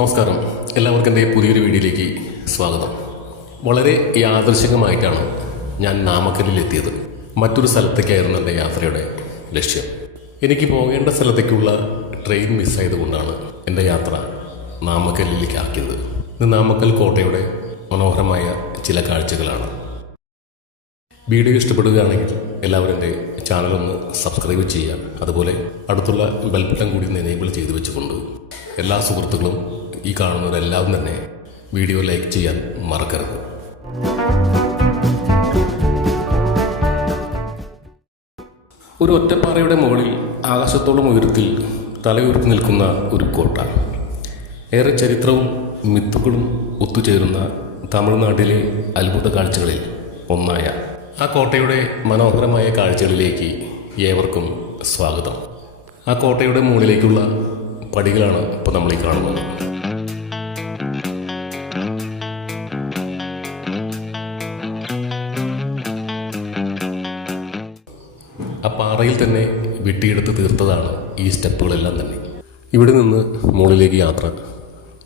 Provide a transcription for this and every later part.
നമസ്കാരം, എല്ലാവർക്കും എൻ്റെ പുതിയൊരു വീഡിയോയിലേക്ക് സ്വാഗതം. വളരെ യാദൃശികമായിട്ടാണ് ഞാൻ നാമക്കല്ലിലെത്തിയത്. മറ്റൊരു സ്ഥലത്തേക്കായിരുന്നു എൻ്റെ യാത്രയുടെ ലക്ഷ്യം. എനിക്ക് പോകേണ്ട സ്ഥലത്തേക്കുള്ള ട്രെയിൻ മിസ്സായതുകൊണ്ടാണ് എൻ്റെ യാത്ര നാമക്കല്ലിലേക്ക് ആക്കിയത്. ഇത് നാമക്കൽ കോട്ടയുടെ മനോഹരമായ ചില കാഴ്ചകളാണ്. വീഡിയോ ഇഷ്ടപ്പെടുകയാണെങ്കിൽ എല്ലാവരും എൻ്റെ ചാനലൊന്ന് സബ്സ്ക്രൈബ് ചെയ്യുക. അതുപോലെ അടുത്തുള്ള ബെൽ ബട്ടൺ കൂടി ഒന്ന് എനേബിൾ ചെയ്ത് വെച്ചുകൊണ്ട് എല്ലാ സുഹൃത്തുക്കളും ഈ കാണുന്നവരെല്ലാവരും തന്നെ വീഡിയോ ലൈക്ക് ചെയ്യാൻ മറക്കരുത്. ഒരു ഒറ്റപ്പാറയുടെ മുകളിൽ ആകാശത്തോളം ഉയരത്തിൽ തലയുയർത്തി നിൽക്കുന്ന ഒരു കോട്ട. ഏറെ ചരിത്രവും മിത്തുകളും ഒത്തുചേരുന്ന തമിഴ്നാട്ടിലെ അത്ഭുത കാഴ്ചകളിൽ ഒന്നായ ആ കോട്ടയുടെ മനോഹരമായ കാഴ്ചകളിലേക്ക് ഏവർക്കും സ്വാഗതം. ആ കോട്ടയുടെ മുകളിലേക്കുള്ള പടികളാണ് ഇപ്പോൾ നമ്മൾ ഈ കാണുന്നത്. ആ പാറയിൽ തന്നെ വെട്ടിയെടുത്ത് തീർത്തതാണ് ഈ സ്റ്റെപ്പുകളെല്ലാം തന്നെ. ഇവിടെ നിന്ന് മുകളിലേക്ക് യാത്ര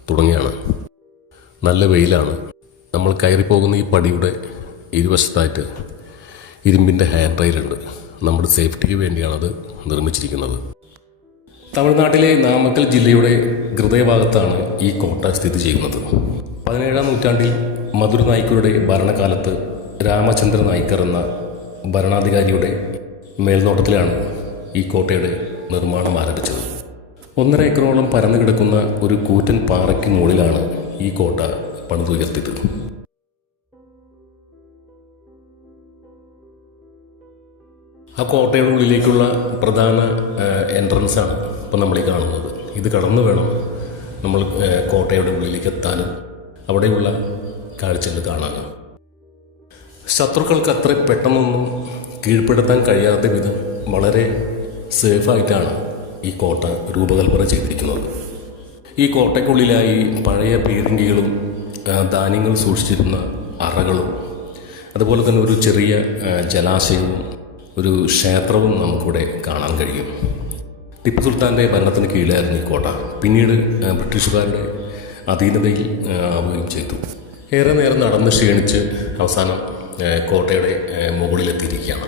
തുടങ്ങിയാണ്. നല്ല വെയിലാണ്. നമ്മൾ കയറിപ്പോകുന്ന ഈ പടിയുടെ ഇരുവശത്തായിട്ട് ഇരുമ്പിൻ്റെ ഹാൻഡ് റെയിലുണ്ട്. നമ്മുടെ സേഫ്റ്റിക്ക് വേണ്ടിയാണത് നിർമ്മിച്ചിരിക്കുന്നത്. തമിഴ്നാട്ടിലെ നാമക്കൽ ജില്ലയുടെ ഹൃദയഭാഗത്താണ് ഈ കോട്ട സ്ഥിതി ചെയ്യുന്നത്. 17-ാം നൂറ്റാണ്ടിൽ മധുര നായ്ക്കരുടെ ഭരണകാലത്ത് രാമചന്ദ്ര നായ്ക്കർ എന്ന ഭരണാധികാരിയുടെ മേൽനോട്ടത്തിലാണ് ഈ കോട്ടയുടെ നിർമ്മാണം ആരംഭിച്ചത്. 1.5 ഏക്കറോളം പരന്നു കിടക്കുന്ന ഒരു കൂറ്റൻ പാറയ്ക്ക് മുകളിലാണ് ഈ കോട്ട പണിതുയർത്തിയത്. ആ കോട്ടയുടെ ഉള്ളിലേക്കുള്ള പ്രധാന എൻട്രൻസാണ് ഇപ്പോൾ നമ്മൾ ഈ കാണുന്നത്. ഇത് കടന്നു വേണം നമ്മൾ കോട്ടയുടെ ഉള്ളിലേക്ക് എത്താനും അവിടെയുള്ള കാഴ്ചകൾ കാണാനും. ശത്രുക്കൾക്ക് അത്ര പെട്ടെന്നൊന്നും കീഴ്പ്പെടുത്താൻ കഴിയാത്ത വിധം വളരെ സേഫായിട്ടാണ് ഈ കോട്ട രൂപകൽപ്പന ചെയ്തിരിക്കുന്നത്. ഈ കോട്ടയ്ക്കുള്ളിലായി പഴയ പീരങ്കികളും ധാന്യങ്ങൾ സൂക്ഷിച്ചിരുന്ന അറകളും അതുപോലെ തന്നെ ഒരു ചെറിയ ജലാശയവും ഒരു ക്ഷേത്രവും നമുക്കിവിടെ കാണാൻ കഴിയും. ടിപ്പു സുൽത്താൻ്റെ ഭരണത്തിന് കീഴിലായിരുന്നു ഈ കോട്ട. പിന്നീട് ബ്രിട്ടീഷുകാരുടെ അധീനതയിൽ ആവുകയും ചെയ്തു. ഏറെ നേരം നടന്ന് ക്ഷീണിച്ച് അവസാനം കോട്ടയുടെ മുകളിലെത്തിയിരിക്കുകയാണ്.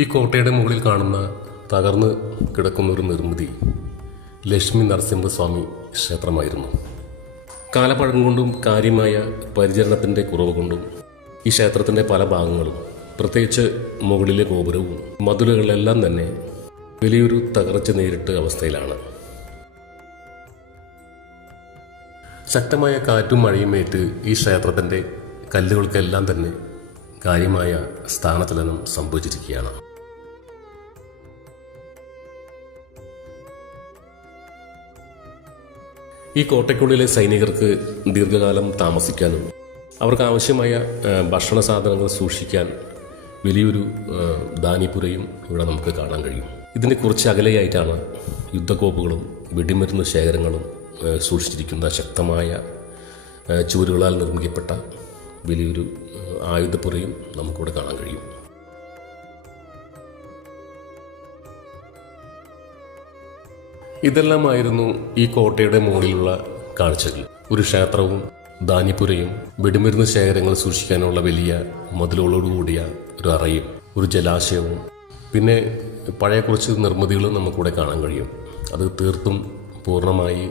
ഈ കോട്ടയുടെ മുകളിൽ കാണുന്ന തകർന്ന് കിടക്കുന്ന ഒരു നിർമ്മിതി ലക്ഷ്മി നരസിംഹസ്വാമി ക്ഷേത്രമായിരുന്നു. കാലപ്പഴക്കം കൊണ്ടും കാര്യമായ പരിചരണത്തിൻ്റെ കുറവ് കൊണ്ടും ഈ ക്ഷേത്രത്തിൻ്റെ പല ഭാഗങ്ങളും, പ്രത്യേകിച്ച് മുകളിലെ ഗോപുരവും മതിലുകളെല്ലാം തന്നെ വലിയൊരു തകർച്ച നേരിട്ട അവസ്ഥയിലാണ്. ശക്തമായ കാറ്റും മഴയുമേറ്റ് ഈ ക്ഷേത്രത്തിൻ്റെ കല്ലുകൾക്കെല്ലാം തന്നെ കാര്യമായ സ്ഥാനചലനം സംഭവിച്ചിരിക്കുകയാണ്. ഈ കോട്ടയ്ക്കുള്ളിലെ സൈനികർക്ക് ദീർഘകാലം താമസിക്കാനും അവർക്ക് ആവശ്യമായ ഭക്ഷണ സാധനങ്ങൾ സൂക്ഷിക്കാൻ വലിയൊരു ധാന്യപ്പുരയും ഇവിടെ നമുക്ക് കാണാൻ കഴിയും. ഇതിന് കുറച്ച് അകലെയായിട്ടാണ് യുദ്ധക്കോപ്പുകളും വെടിമരുന്ന് ശേഖരങ്ങളും സൂക്ഷിച്ചിരിക്കുന്ന ശക്തമായ ചുവരുകളാൽ നിർമ്മിക്കപ്പെട്ട വലിയൊരു ആയുധപ്പുരയും നമുക്കിവിടെ കാണാൻ കഴിയും. ഇതെല്ലാമായിരുന്നു ഈ കോട്ടയുടെ മുകളിലുള്ള കാഴ്ചകൾ. ഒരു ക്ഷേത്രവും ധാന്യപ്പുരയും വെടിമരുന്ന് ശേഖരങ്ങൾ സൂക്ഷിക്കാനുള്ള വലിയ മതിലുകളോടുകൂടിയ ഒരു അറയും ഒരു ജലാശയവും പിന്നെ പഴയ കുറച്ച് നിർമ്മിതികളും നമുക്കിവിടെ കാണാൻ കഴിയും. അത് തീർത്തും പൂർണ്ണമായി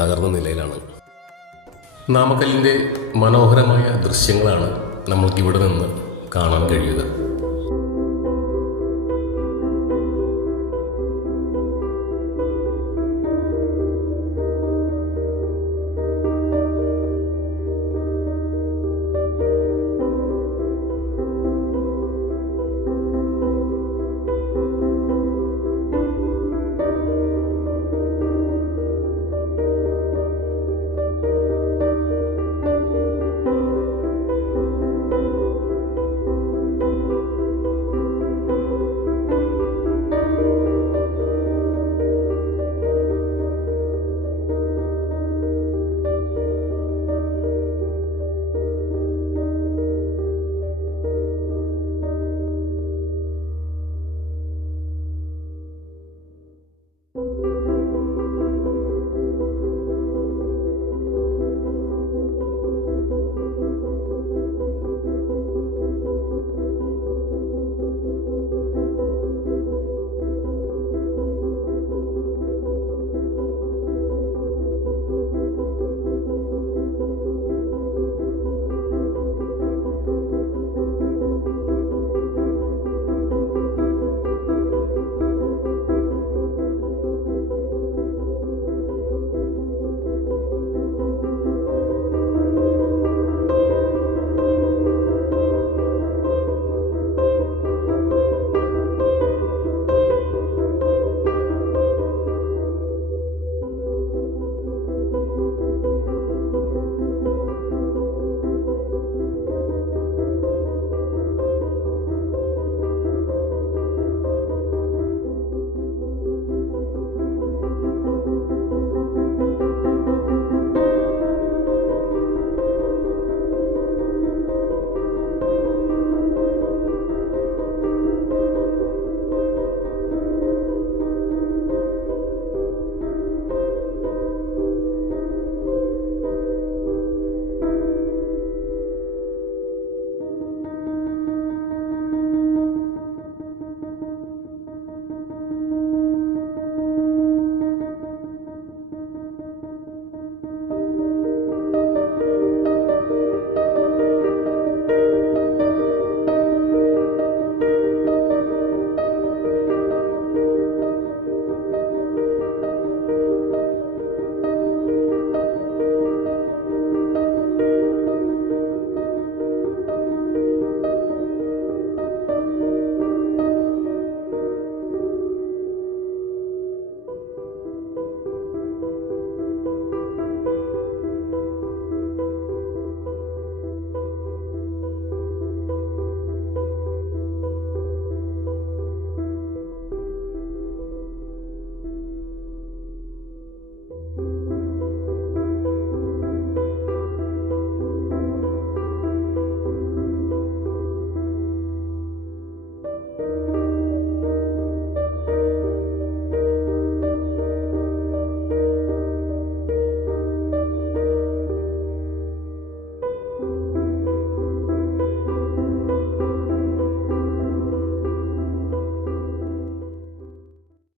തകർന്ന നിലയിലാണ്. നാമക്കല്ലിൻ്റെ മനോഹരമായ ദൃശ്യങ്ങളാണ് നമുക്കിവിടെ നിന്ന് കാണാൻ കഴിയുക.